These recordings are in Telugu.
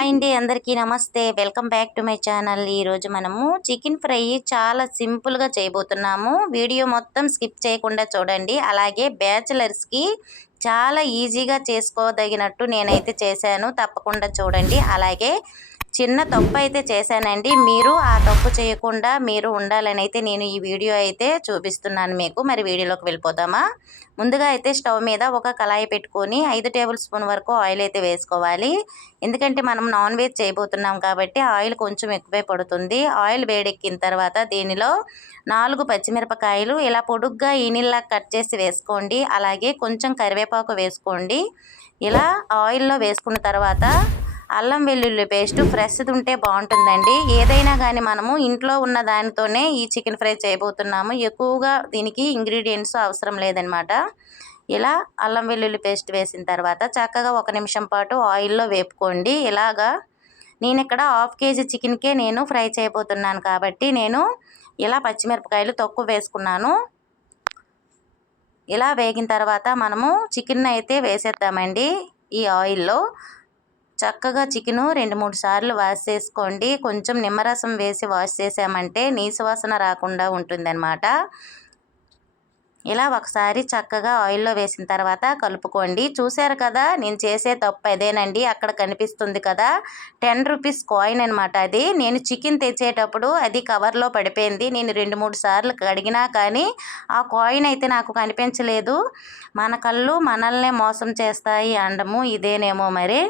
హాయ్ అండి, అందరికీ నమస్తే. Welcome back to my channel. ఈరోజు మనము చికెన్ ఫ్రై చాలా సింపుల్గా చేయబోతున్నాము. వీడియో మొత్తం స్కిప్ చేయకుండా చూడండి. అలాగే బ్యాచిలర్స్కి చాలా ఈజీగా చేసుకోదగినట్టు నేనైతే చేశాను, తప్పకుండా చూడండి. అలాగే చిన్న తప్పు అయితే చేశానండి. మీరు ఆ తప్పు చేయకుండా మీరు ఉండాలని అయితే నేను ఈ వీడియో అయితే చూపిస్తున్నాను మీకు. మరి వీడియోలోకి వెళ్ళిపోదామా? ముందుగా అయితే స్టవ్ మీద ఒక కళాయి పెట్టుకొని 5 టేబుల్ స్పూన్ వరకు ఆయిల్ అయితే వేసుకోవాలి. ఎందుకంటే మనం నాన్ వెజ్ చేయబోతున్నాం కాబట్టి ఆయిల్ కొంచెం ఎక్కువే పడుతుంది. ఆయిల్ వేడెక్కిన తర్వాత దీనిలో 4 పచ్చిమిరపకాయలు ఇలా పొడుగ్గా ఈనిల్లా కట్ చేసి వేసుకోండి. అలాగే కొంచెం కరివేపాకు వేసుకోండి. ఇలా ఆయిల్లో వేసుకున్న తర్వాత అల్లం వెల్లుల్లి పేస్ట్ ఫ్రెష్ది ఉంటే బాగుంటుందండి. ఏదైనా కానీ మనము ఇంట్లో ఉన్న దానితోనే ఈ చికెన్ ఫ్రై చేయబోతున్నాము. ఎక్కువగా దీనికి ఇంగ్రీడియంట్స్ అవసరం లేదనమాట. ఇలా అల్లం వెల్లుల్లి పేస్ట్ వేసిన తర్వాత చక్కగా 1 నిమిషం పాటు ఆయిల్లో వేపుకోండి. ఇలాగా నేను ఇక్కడ 1/2 కేజీ చికెన్కే నేను ఫ్రై చేయబోతున్నాను కాబట్టి నేను ఇలా పచ్చిమిరపకాయలు తక్కువ వేసుకున్నాను. ఇలా వేగిన తర్వాత మనము చికెన్ అయితే వేసేద్దామండి. ఈ ఆయిల్లో చక్కగా చికెను 2-3 సార్లు వాష్ చేసుకోండి. కొంచెం నిమ్మరసం వేసి వాష్ చేసామంటే నీసు వాసన రాకుండా ఉంటుందన్నమాట. ఇలా ఒకసారి చక్కగా ఆయిల్లో వేసిన తర్వాత కలుపుకోండి. చూశారు కదా, నేను చేసే తప్పు అదేనండి. అక్కడ కనిపిస్తుంది కదా, 10 రూపీస్ కాయిన్ అనమాట. అది నేను చికెన్ తెచ్చేటప్పుడు అది కవర్లో పడిపోయింది. నేను 2-3 సార్లు కడిగినా కానీ ఆ కాయిన్ అయితే నాకు కనిపించలేదు. మన కళ్ళు మనల్నే మోసం చేస్తాయి అనడము ఇదేనేమో మరి.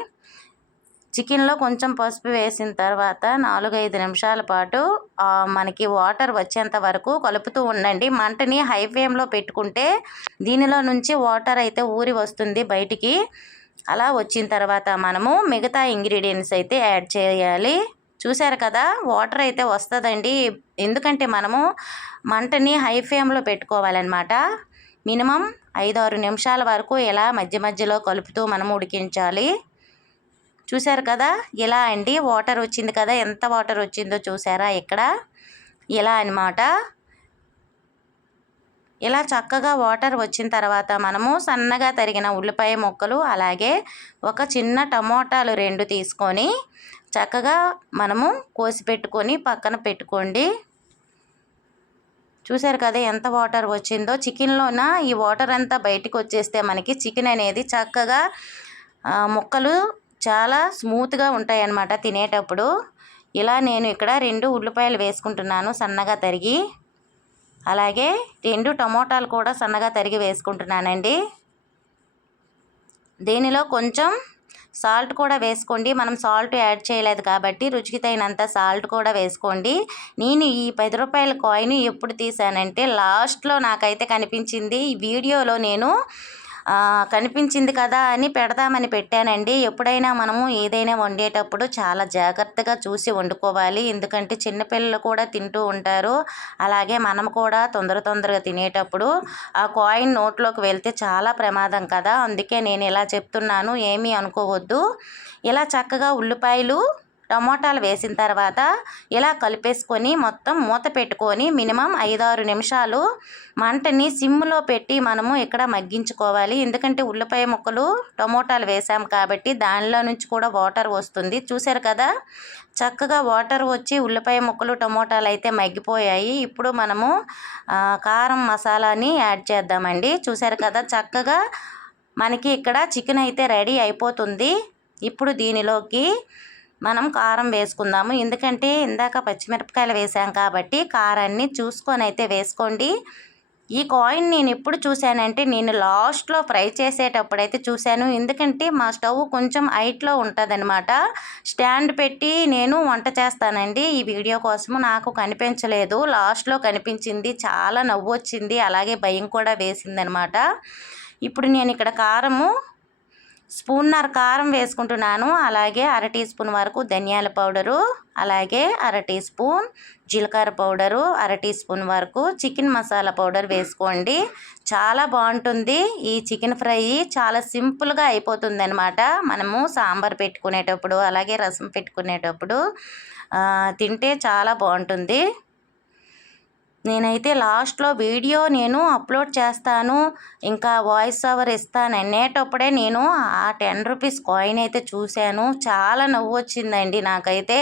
చికెన్లో కొంచెం పసుపు వేసిన తర్వాత 4-5 నిమిషాల పాటు మనకి వాటర్ వచ్చేంత వరకు కలుపుతూ ఉండండి. మంటని హై ఫ్లేమ్లో పెట్టుకుంటే దీనిలో నుంచి వాటర్ అయితే ఊరి వస్తుంది బయటికి. అలా వచ్చిన తర్వాత మనము మిగతా ఇంగ్రీడియంట్స్ అయితే యాడ్ చేయాలి. చూశారు కదా, వాటర్ అయితే వస్తుందండి. ఎందుకంటే మనము మంటని హై ఫ్లేమ్లో పెట్టుకోవాలన్నమాట. మినిమం 5-6 నిమిషాల వరకు ఇలా మధ్య మధ్యలో కలుపుతూ మనం ఉడికించాలి. చూశారు కదా, ఇలా అండి వాటర్ వచ్చింది కదా, ఎంత వాటర్ వచ్చిందో చూసారా ఇక్కడ. ఇలా అన్నమాట. ఇలా చక్కగా వాటర్ వచ్చిన తర్వాత మనము సన్నగా తరిగిన ఉల్లిపాయ ముక్కలు అలాగే ఒక చిన్న టమోటాలు 2 తీసుకొని చక్కగా మనము కోసి పెట్టుకొని పక్కన పెట్టుకోండి. చూశారు కదా ఎంత వాటర్ వచ్చిందో. చికెన్లోన ఈ వాటర్ అంతా బయటికి వచ్చేస్తే మనకి చికెన్ అనేది చక్కగా ముక్కలు చాలా స్మూత్గా ఉంటాయి అన్నమాట తినేటప్పుడు. ఇలా నేను ఇక్కడ 2 ఉల్లిపాయలు వేసుకుంటున్నాను సన్నగా తరిగి. అలాగే 2 టమోటాలు కూడా సన్నగా తరిగి వేసుకుంటున్నానండి. దీనిలో కొంచెం సాల్ట్ కూడా వేసుకోండి. మనం సాల్ట్ యాడ్ చేయలేదు కాబట్టి రుచికి తగినంత సాల్ట్ కూడా వేసుకోండి. నేను ఈ 10 రూపాయల కాయిన్ ఎప్పుడు తీసానంటే లాస్ట్లో నాకైతే కనిపించింది. ఈ వీడియోలో నేను కనిపించింది కదా అని పెడదామని పెట్టానండి. ఎప్పుడైనా మనము ఏదైనా వండేటప్పుడు చాలా జాగ్రత్తగా చూసి వండుకోవాలి. ఎందుకంటే చిన్నపిల్లలు కూడా తింటూ ఉంటారు. అలాగే మనం కూడా తొందరగా తినేటప్పుడు ఆ కాయిన్ నోట్లోకి వెళ్తే చాలా ప్రమాదం కదా. అందుకే నేను ఇలా చెప్తున్నాను, ఏమీ అనుకోవద్దు. ఇలా చక్కగా ఉల్లిపాయలు టమోటాలు వేసిన తర్వాత ఇలా కలిపేసుకొని మొత్తం మూత పెట్టుకొని మినిమం 5-6 నిమిషాలు మంటని సిమ్లో పెట్టి మనము ఇక్కడ మగ్గించుకోవాలి. ఎందుకంటే ఉల్లిపాయ ముక్కలు టమోటాలు వేసాం కాబట్టి దానిలో నుంచి కూడా వాటర్ వస్తుంది. చూశారు కదా, చక్కగా వాటర్ వచ్చి ఉల్లిపాయ ముక్కలు టమోటాలు అయితే మగ్గిపోయాయి. ఇప్పుడు మనము కారం మసాలాని యాడ్ చేద్దామండి. చూశారు కదా, చక్కగా మనకి ఇక్కడ చికెన్ అయితే రెడీ అయిపోతుంది. ఇప్పుడు దీనిలోకి మనం కారం వేసుకుందాము. ఎందుకంటే ఇందాక పచ్చిమిరపకాయలు వేసాం కాబట్టి కారాన్ని చూసుకొని అయితే వేసుకోండి. ఈ కాయిన్ నేను ఎప్పుడు చూశానంటే నేను లాస్ట్లో ఫ్రై చేసేటప్పుడు అయితే చూశాను. ఎందుకంటే మా స్టవ్ కొంచెం హైట్లో ఉంటుందన్నమాట. స్టాండ్ పెట్టి నేను వంట చేస్తానండి. ఈ వీడియో కోసము నాకు కనిపించలేదు, లాస్ట్లో కనిపించింది. చాలా నవ్వు వచ్చింది, అలాగే భయం కూడా వేసిందనమాట. ఇప్పుడు నేను ఇక్కడ కారము 1.5 స్పూన్ కారం వేసుకుంటున్నాను. అలాగే 1/2 టీ స్పూన్ వరకు ధనియాల పౌడరు, అలాగే 1/2 టీ స్పూన్ జీలకర్ర పౌడరు, 1/2 టీ స్పూన్ వరకు చికెన్ మసాలా పౌడర్ వేసుకోండి. చాలా బాగుంటుంది ఈ చికెన్ ఫ్రై. చాలా సింపుల్గా అయిపోతుంది అనమాట. మనము సాంబార్ పెట్టుకునేటప్పుడు అలాగే రసం పెట్టుకునేటప్పుడు తింటే చాలా బాగుంటుంది. నేనైతే లాస్ట్లో వీడియో అప్లోడ్ చేస్తాను, ఇంకా వాయిస్ ఓవర్ ఇస్తాను అనేటప్పుడే నేను ఆ 10 రూపీస్ కాయిన్ అయితే చూశాను. చాలా నవ్వు వచ్చిందండి నాకైతే.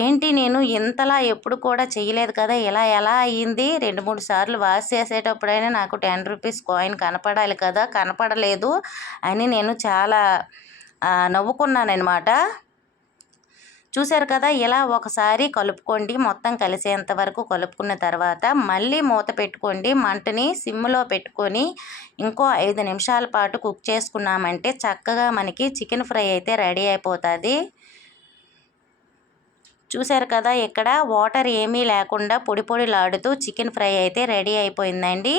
ఏంటి నేను ఇంతలా ఎప్పుడు కూడా చేయలేదు కదా, ఇలా ఎలా అయ్యింది? 2-3 సార్లు వాష్ చేసేటప్పుడైనా నాకు 10 రూపీస్ కాయిన్ కనపడాలి కదా, కనపడలేదు అని నేను చాలా నవ్వుకున్నానమాట. చూశారు కదా, ఇలా ఒకసారి కలుపుకోండి. మొత్తం కలిసేంత వరకు కలుపుకున్న తర్వాత మళ్ళీ మూత పెట్టుకోండి. మంటని సిమ్లో పెట్టుకొని ఇంకో 5 నిమిషాల పాటు కుక్ చేసుకున్నామంటే చక్కగా మనకి చికెన్ ఫ్రై అయితే రెడీ అయిపోతుంది. చూశారు కదా, ఇక్కడ వాటర్ ఏమీ లేకుండా పొడి పొడిలాడుతూ చికెన్ ఫ్రై అయితే రెడీ అయిపోయిందండి.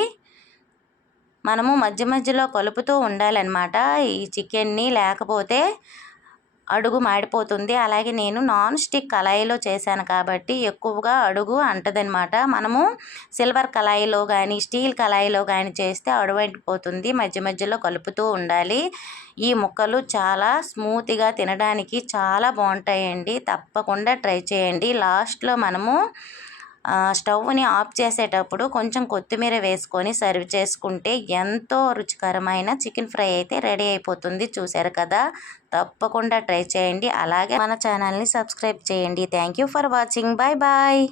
మనము మధ్య మధ్యలో కలుపుతూ ఉండాలన్నమాట ఈ చికెన్ని, లేకపోతే అడుగు మాడిపోతుంది. అలాగే నేను నాన్ స్టిక్ కళాయిలో చేశాను కాబట్టి ఎక్కువగా అడుగు అంటదనమాట. మనము సిల్వర్ కళాయిలో కానీ స్టీల్ కళాయిలో కానీ చేస్తే అడుగంటిపోతుంది. మధ్య మధ్యలో కలుపుతూ ఉండాలి. ఈ ముక్కలు చాలా స్మూత్గా తినడానికి చాలా బాగుంటాయండి. తప్పకుండా ట్రై చేయండి. లాస్ట్లో మనము స్టవ్ని ఆఫ్ చేసేటప్పుడు కొంచెం కొత్తిమీర వేసుకొని సర్వ్ చేసుకుంటే ఎంతో రుచికరమైన చికెన్ ఫ్రై అయితే రెడీ అయిపోతుంది. చూశారు కదా, తప్పకుండా ట్రై చేయండి. అలాగే మన ఛానల్ని సబ్స్క్రైబ్ చేయండి. Thank you for watching. Bye bye.